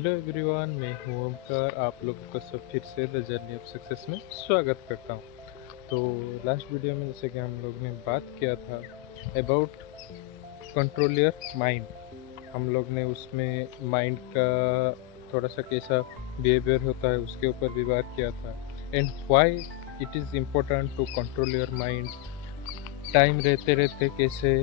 Hello everyone, मैं हूँ ओमकार। आप लोगों का सब फिर से द जर्नी ऑफ सक्सेस में स्वागत करता हूँ। तो लास्ट वीडियो में जैसे कि हम लोग ने बात किया था अबाउट कंट्रोल योर माइंड। हम लोग ने उसमें माइंड का थोड़ा सा कैसा बिहेवियर होता है उसके ऊपर भी बात किया था, and why it is important to control your mind. Time रहते रहते कैसे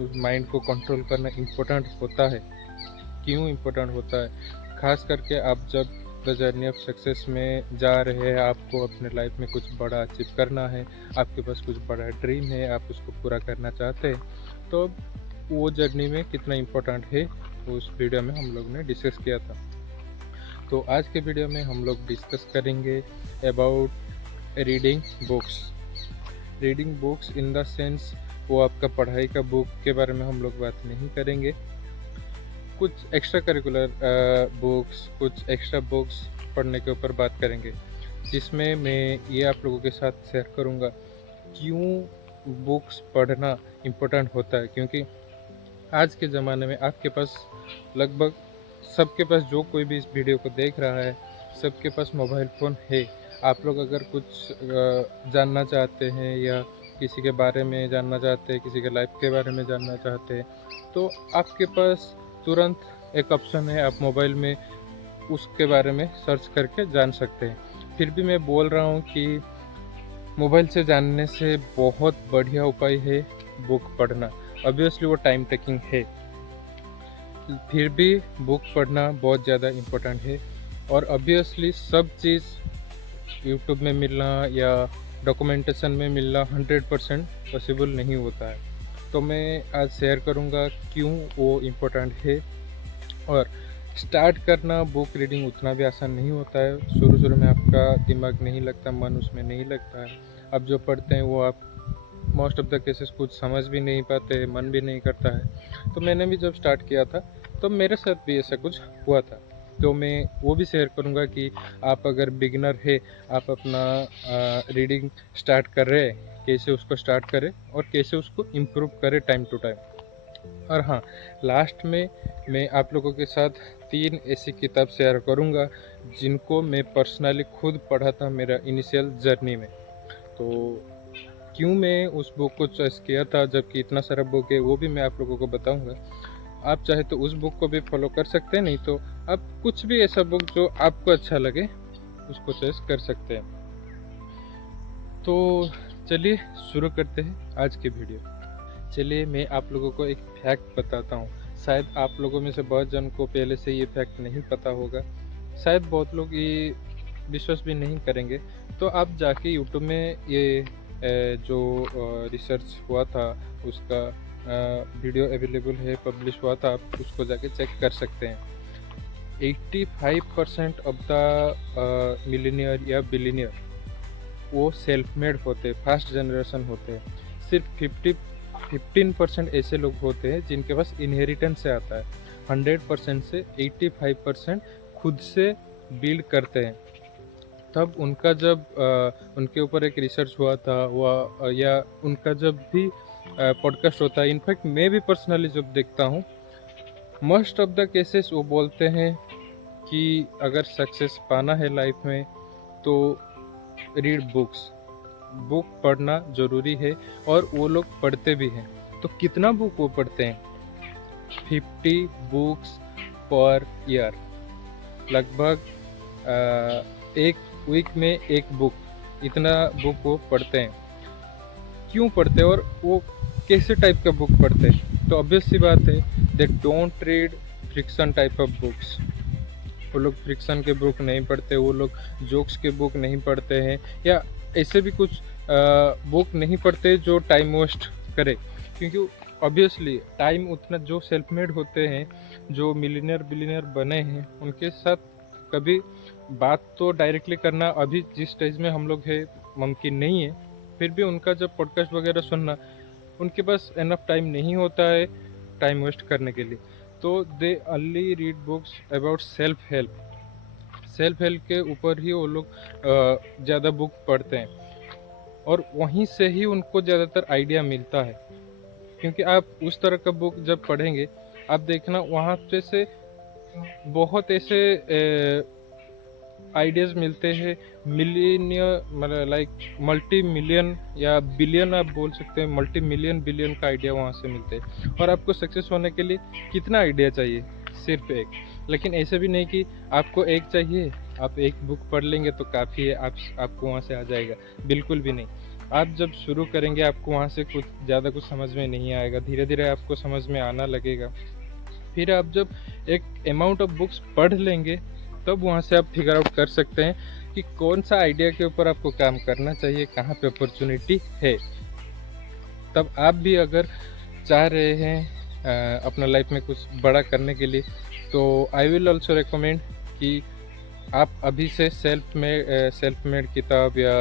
उस माइंड को कंट्रोल करना इम्पोर्टेंट होता है, क्यों इम्पोर्टेंट होता है। खास करके आप जब द जर्नी ऑफ सक्सेस में जा रहे हैं, आपको अपने लाइफ में कुछ बड़ा अचीव करना है, आपके पास कुछ बड़ा ड्रीम है, आप उसको पूरा करना चाहते हैं, तो वो जर्नी में कितना इम्पोर्टेंट है उस वीडियो में हम लोग ने डिस्कस किया था। तो आज के वीडियो में हम लोग डिस्कस करेंगे about reading books. Reading books in the sense वो आपका पढ़ाई का बुक के बारे में हम लोग बात नहीं करेंगे। कुछ एक्स्ट्रा करिकुलर बुक्स, कुछ एक्स्ट्रा बुक्स पढ़ने के ऊपर बात करेंगे, जिसमें मैं ये आप लोगों के साथ शेयर करूँगा क्यों बुक्स पढ़ना इम्पोर्टेंट होता है। क्योंकि आज के ज़माने में आपके पास लगभग सबके पास, जो कोई भी इस वीडियो को देख रहा है, सबके पास मोबाइल फ़ोन है। आप लोग अगर कुछ जानना चाहते हैं या किसी के बारे में जानना चाहते हैं, किसी के लाइफ के बारे में जानना चाहते हैं, तो आपके पास तुरंत एक ऑप्शन है, आप मोबाइल में उसके बारे में सर्च करके जान सकते हैं। फिर भी मैं बोल रहा हूँ कि मोबाइल से जानने से बहुत बढ़िया उपाय है बुक पढ़ना। ऑब्वियसली वो टाइम टेकिंग है, फिर भी बुक पढ़ना बहुत ज़्यादा इम्पोर्टेंट है। और ऑब्वियसली सब चीज़ यूट्यूब में मिलना या डॉक्यूमेंटेशन में मिलना 100% पॉसिबल नहीं होता है। तो मैं आज शेयर करूँगा क्यों वो इम्पोर्टेंट है। और स्टार्ट करना बुक रीडिंग उतना भी आसान नहीं होता है। शुरू शुरू में आपका दिमाग नहीं लगता, मन उसमें नहीं लगता है। आप जो पढ़ते हैं वो आप मोस्ट ऑफ द केसेस कुछ समझ भी नहीं पाते, मन भी नहीं करता है। तो मैंने भी जब स्टार्ट किया था तो मेरे साथ भी ऐसा कुछ हुआ था। तो मैं वो भी शेयर करूँगा कि आप अगर बिगिनर है, आप अपना रीडिंग स्टार्ट कर रहे हैं, कैसे उसको स्टार्ट करें और कैसे उसको इम्प्रूव करें टाइम टू टाइम। और हाँ, लास्ट में मैं आप लोगों के साथ 3 ऐसी किताब शेयर करूँगा जिनको मैं पर्सनली खुद पढ़ा था मेरा इनिशियल जर्नी में। तो क्यों मैं उस बुक को चॉइस किया था, जबकि इतना सारा बुक है, वो भी मैं आप लोगों को बताऊँगा। आप चाहे तो उस बुक को भी फॉलो कर सकते हैं, नहीं तो आप कुछ भी ऐसा बुक जो आपको अच्छा लगे उसको चॉइस कर सकते हैं। तो चलिए शुरू करते हैं आज के वीडियो। चलिए मैं आप लोगों को एक फैक्ट बताता हूँ। शायद आप लोगों में से बहुत जन को पहले से ये फैक्ट नहीं पता होगा, शायद बहुत लोग ये विश्वास भी नहीं करेंगे। तो आप जाके यूट्यूब में ये जो रिसर्च हुआ था उसका वीडियो अवेलेबल है, पब्लिश हुआ था, आप उसको जाके चेक कर सकते हैं। 85% ऑफ द मिलीनियर या बिलीनियर वो सेल्फ मेड होते हैं, फर्स्ट जनरेशन होते हैं। सिर्फ 15% ऐसे लोग होते हैं जिनके पास इनहेरिटेंस से आता है। 100% से 85% खुद से बिल्ड करते हैं। तब उनका जब उनके ऊपर एक रिसर्च हुआ था वो या उनका जब भी पॉडकास्ट होता है, इनफैक्ट मैं भी पर्सनली जब देखता हूँ, मोस्ट ऑफ द केसेस वो बोलते हैं कि अगर सक्सेस पाना है लाइफ में तो रीड बुक्स, बुक पढ़ना ज़रूरी है। और वो लोग पढ़ते भी हैं। तो कितना बुक वो पढ़ते हैं? 50 बुक्स पर ईयर। लगभग एक वीक में एक बुक, इतना बुक वो पढ़ते हैं। क्यों पढ़ते हैं और वो कैसे टाइप का बुक पढ़ते हैं? तो ऑब्वियस सी बात है, they don't read friction type of books. वो लोग फ्रिक्शन के बुक नहीं पढ़ते, वो लोग जोक्स के बुक नहीं पढ़ते हैं, या ऐसे भी कुछ बुक नहीं पढ़ते जो टाइम वेस्ट करे। क्योंकि ऑब्वियसली टाइम उतना, जो सेल्फ मेड होते हैं, जो मिलीनियर बिलीनियर बने हैं, उनके साथ कभी बात तो डायरेक्टली करना अभी जिस स्टेज में हम लोग हैं मुमकिन नहीं है। फिर भी उनका जब पॉडकास्ट वगैरह सुनना, उनके पास इनफ टाइम नहीं होता है टाइम वेस्ट करने के लिए। तो they only read books about self help. Self help के ऊपर ही वो लोग ज़्यादा बुक पढ़ते हैं, और वहीं से ही उनको ज़्यादातर आइडिया मिलता है। क्योंकि आप उस तरह का बुक जब पढ़ेंगे, आप देखना वहाँ पे से बहुत ऐसे आइडियाज़ मिलते हैं, मिलियनियर मतलब लाइक मल्टी मिलियन या बिलियन आप बोल सकते हैं, मल्टी मिलियन बिलियन का आइडिया वहाँ से मिलते हैं। और आपको सक्सेस होने के लिए कितना आइडिया चाहिए? सिर्फ एक। लेकिन ऐसे भी नहीं कि आपको एक चाहिए, आप एक बुक पढ़ लेंगे तो काफ़ी है, आपको वहाँ से आ जाएगा, बिल्कुल भी नहीं। आप जब शुरू करेंगे आपको वहाँ से कुछ ज़्यादा कुछ समझ में नहीं आएगा, धीरे धीरे आपको समझ में आना लगेगा। फिर आप जब एक अमाउंट ऑफ बुक्स पढ़ लेंगे तब वहाँ से आप फिगर आउट कर सकते हैं कि कौन सा आइडिया के ऊपर आपको काम करना चाहिए, कहाँ पे अपॉर्चुनिटी है। तब आप भी अगर चाह रहे हैं अपना लाइफ में कुछ बड़ा करने के लिए, तो आई विल ऑल्सो रिकमेंड कि आप अभी से सेल्फ मेड किताब या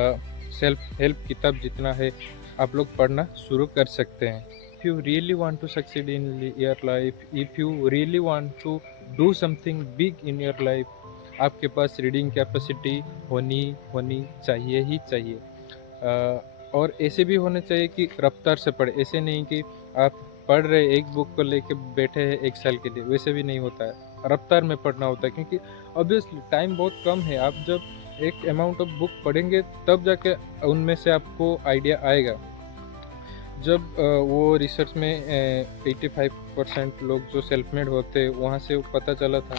सेल्फ हेल्प किताब जितना है आप लोग पढ़ना शुरू कर सकते हैं। If you really want to succeed in your life, if you really want to do something big in your life, आपके पास रीडिंग कैपेसिटी होनी होनी चाहिए ही चाहिए। और ऐसे भी होने चाहिए कि रफ्तार से पढ़े, ऐसे नहीं कि आप पढ़ रहे एक बुक को लेके बैठे हैं 1 साल के लिए, वैसे भी नहीं होता है। रफ्तार में पढ़ना होता है, क्योंकि ऑब्वियसली टाइम बहुत कम है। आप जब एक अमाउंट ऑफ बुक पढ़ेंगे तब जाके उनमें से आपको आइडिया आएगा। जब वो रिसर्च में 85% लोग जो सेल्फ मेड होते वहाँ से वो पता चला था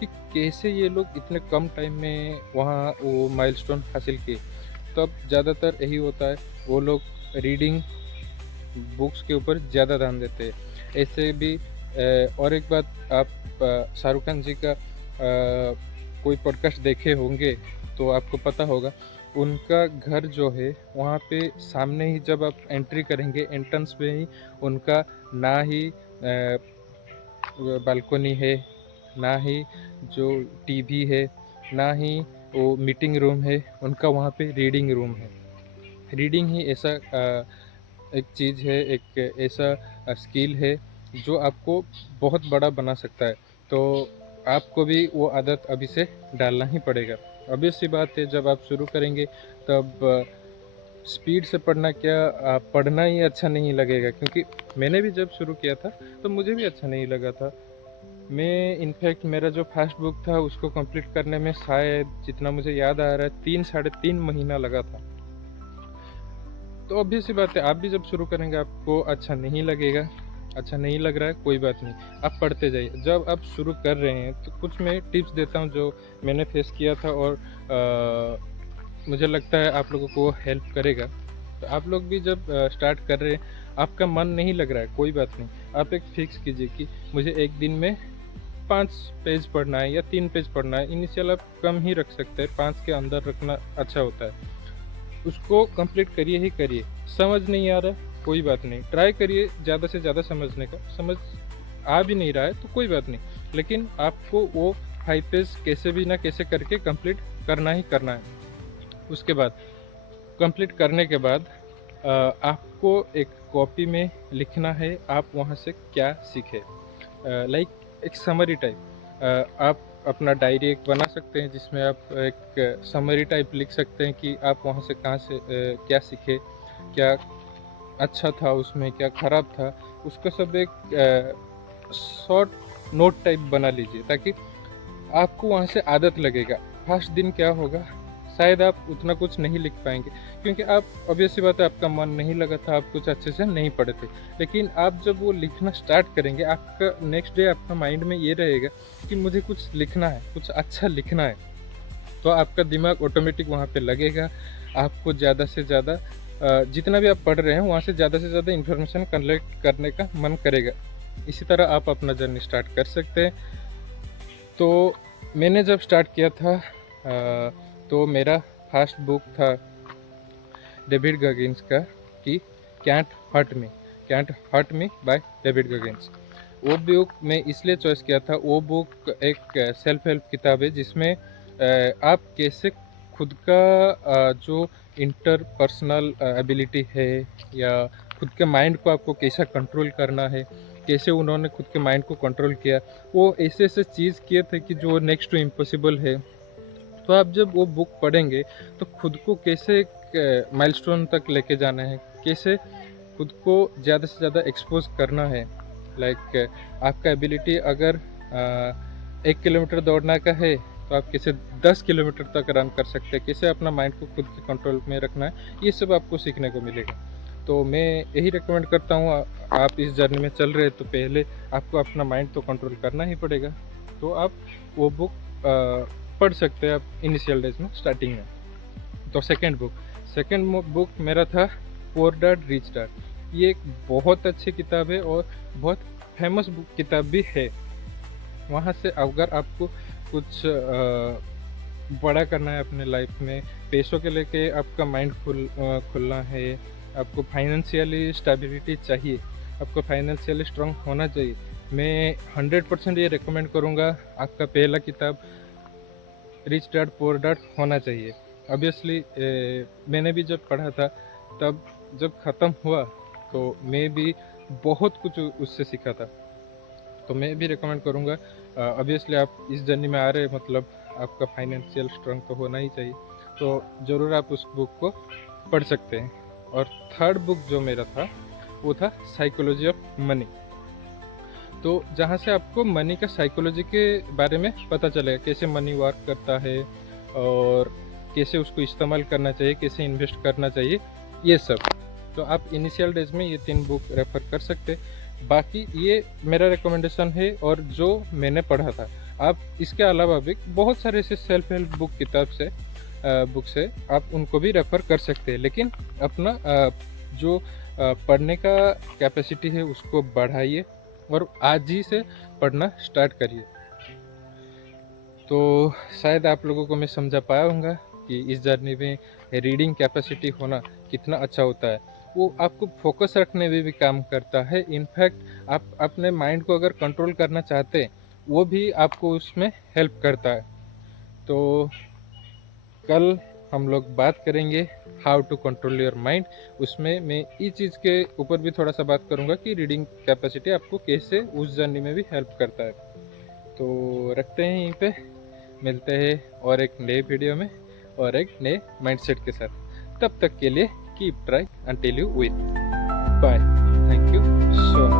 कि कैसे ये लोग इतने कम टाइम में वहाँ वो माइलस्टोन हासिल किए। तब ज़्यादातर यही होता है, वो लोग रीडिंग बुक्स के ऊपर ज़्यादा ध्यान देते हैं। ऐसे भी और एक बात, आप शाहरुख खान जी का कोई पॉडकास्ट देखे होंगे तो आपको पता होगा, उनका घर जो है वहाँ पे सामने ही जब आप एंट्री करेंगे, एंट्रेंस में ही उनका ना ही बालकनी है, ना ही जो टीवी है, ना ही वो मीटिंग रूम है, उनका वहाँ पे रीडिंग रूम है। रीडिंग ही ऐसा एक चीज़ है, एक ऐसा स्किल है जो आपको बहुत बड़ा बना सकता है। तो आपको भी वो आदत अभी से डालना ही पड़ेगा। ऑब्वियस सी बात है, जब आप शुरू करेंगे तब स्पीड से पढ़ना क्या, पढ़ना ही अच्छा नहीं लगेगा। क्योंकि मैंने भी जब शुरू किया था तो मुझे भी अच्छा नहीं लगा था। मैं इनफैक्ट मेरा जो फर्स्ट बुक था उसको कंप्लीट करने में शायद, जितना मुझे याद आ रहा है, 3 साढ़े 3 महीना लगा था। तो ऑब्वियस सी बात है, आप भी जब शुरू करेंगे आपको अच्छा नहीं लगेगा। अच्छा नहीं लग रहा है, कोई बात नहीं, आप पढ़ते जाइए। जब आप शुरू कर रहे हैं तो कुछ मैं टिप्स देता हूँ जो मैंने फेस किया था, और मुझे लगता है आप लोगों को हेल्प करेगा। तो आप लोग भी जब स्टार्ट कर रहे हैं, आपका मन नहीं लग रहा है, कोई बात नहीं, आप एक फिक्स कीजिए कि मुझे एक दिन में 5 पेज पढ़ना है या 3 पेज पढ़ना है। इनिशियल आप कम ही रख सकते हैं, 5 के अंदर रखना अच्छा होता है। उसको कंप्लीट करिए ही करिए। समझ नहीं आ रहा, कोई बात नहीं, ट्राई करिए ज़्यादा से ज़्यादा समझने का। समझ आ भी नहीं रहा है तो कोई बात नहीं, लेकिन आपको वो 5 पेज कैसे भी ना कैसे करके कंप्लीट करना ही करना है। उसके बाद कंप्लीट करने के बाद आपको एक कॉपी में लिखना है आप वहाँ से क्या सीखे। लाइक एक समरी टाइप आप अपना डायरी एक बना सकते हैं, जिसमें आप एक समरी टाइप लिख सकते हैं कि आप वहाँ से कहाँ से क्या सीखे, क्या अच्छा था उसमें, क्या ख़राब था। उसका सब एक शॉर्ट नोट टाइप बना लीजिए, ताकि आपको वहाँ से आदत लगेगा। फर्स्ट दिन क्या होगा, शायद आप उतना कुछ नहीं लिख पाएंगे, क्योंकि आप, ऑब्वियस सी बात है, आपका मन नहीं लगा था, आप कुछ अच्छे से नहीं पढ़े थे। लेकिन आप जब वो लिखना स्टार्ट करेंगे, आपका नेक्स्ट डे आपका माइंड में ये रहेगा कि मुझे कुछ लिखना है, कुछ अच्छा लिखना है। तो आपका दिमाग ऑटोमेटिक वहाँ पे लगेगा। आपको ज़्यादा से ज़्यादा जितना भी आप पढ़ रहे हैं वहाँ से ज़्यादा इन्फॉर्मेशन कलेक्ट करने का मन करेगा। इसी तरह आप अपना जर्नी स्टार्ट कर सकते हैं। तो मैंने जब स्टार्ट किया था तो मेरा फर्स्ट बुक था डेविड गॉगिन्स का, कि can't hurt me by David Goggins. वो बुक मैं इसलिए चॉइस किया था, वो बुक एक सेल्फ हेल्प किताब है, जिसमें आप कैसे खुद का जो इंटरपर्सनल एबिलिटी है, या खुद के माइंड को आपको कैसा कंट्रोल करना है, कैसे उन्होंने खुद के माइंड को कंट्रोल किया। वो ऐसे ऐसे चीज़ किए थे कि जो नेक्स्ट टू इम्पॉसिबल है। तो आप जब वो बुक पढ़ेंगे तो खुद को कैसे एक माइलस्टोन तक लेके जाना है, कैसे खुद को ज़्यादा से ज़्यादा एक्सपोज करना है। लाइक आपका एबिलिटी अगर 1 किलोमीटर दौड़ना का है तो आप कैसे 10 किलोमीटर तक रन कर सकते हैं, कैसे अपना माइंड को खुद के कंट्रोल में रखना है, ये सब आपको सीखने को मिलेगा। तो मैं यही रिकमेंड करता हूँ, आप इस जर्नी में चल रहे हैं तो पहले आपको अपना माइंड तो कंट्रोल करना ही पड़ेगा। तो आप वो बुक पढ़ सकते हैं आप इनिशियल डेज में, स्टार्टिंग में। तो सेकेंड बुक मेरा था पुअर डैड रिच डैड। ये एक बहुत अच्छी किताब है और बहुत फेमस किताब भी है। वहाँ से अगर आपको कुछ बड़ा करना है अपने लाइफ में, पैसों के लेके आपका माइंड खुलना है, आपको फाइनेंशियली स्टेबिलिटी चाहिए, आपको फाइनेंशियली स्ट्रांग होना चाहिए, मैं 100% ये रिकमेंड करूँगा आपका पहला किताब रिच डैड पुअर डैड होना चाहिए। ऑब्वियसली मैंने भी जब पढ़ा था तब जब ख़त्म हुआ तो मैं भी बहुत कुछ उससे सीखा था। तो मैं भी रिकमेंड करूँगा। ऑब्वियसली आप इस जर्नी में आ रहे मतलब आपका फाइनेंशियल स्ट्रांग तो होना ही चाहिए, तो ज़रूर आप उस बुक को पढ़ सकते हैं। और थर्ड बुक जो मेरा था वो था साइकोलॉजी ऑफ मनी। तो जहाँ से आपको मनी का साइकोलॉजी के बारे में पता चलेगा, कैसे मनी वर्क करता है और कैसे उसको इस्तेमाल करना चाहिए, कैसे इन्वेस्ट करना चाहिए, ये सब। तो आप इनिशियल डेज में ये 3 बुक रेफ़र कर सकते। बाकी ये मेरा रिकमेंडेशन है और जो मैंने पढ़ा था। आप इसके अलावा भी बहुत सारे ऐसे सेल्फ हेल्प बुक से आप उनको भी रेफ़र कर सकते हैं, लेकिन अपना जो पढ़ने का कैपेसिटी है उसको बढ़ाइए और आज ही से पढ़ना स्टार्ट करिए। तो शायद आप लोगों को मैं समझा पाया होगा कि इस जर्नी में रीडिंग कैपेसिटी होना कितना अच्छा होता है। वो आपको फोकस रखने में भी काम करता है। इनफैक्ट आप अपने माइंड को अगर कंट्रोल करना चाहते हैं वो भी आपको उसमें हेल्प करता है। तो कल हम लोग बात करेंगे how to control your mind. उसमें मैं इस चीज़ के ऊपर भी थोड़ा सा बात करूँगा कि रीडिंग कैपेसिटी आपको कैसे उस जर्नी में भी हेल्प करता है। तो रखते हैं यहीं पे, मिलते हैं और एक नए वीडियो में और एक नए माइंडसेट के साथ। तब तक के लिए keep try until you win. Bye. Thank you so much.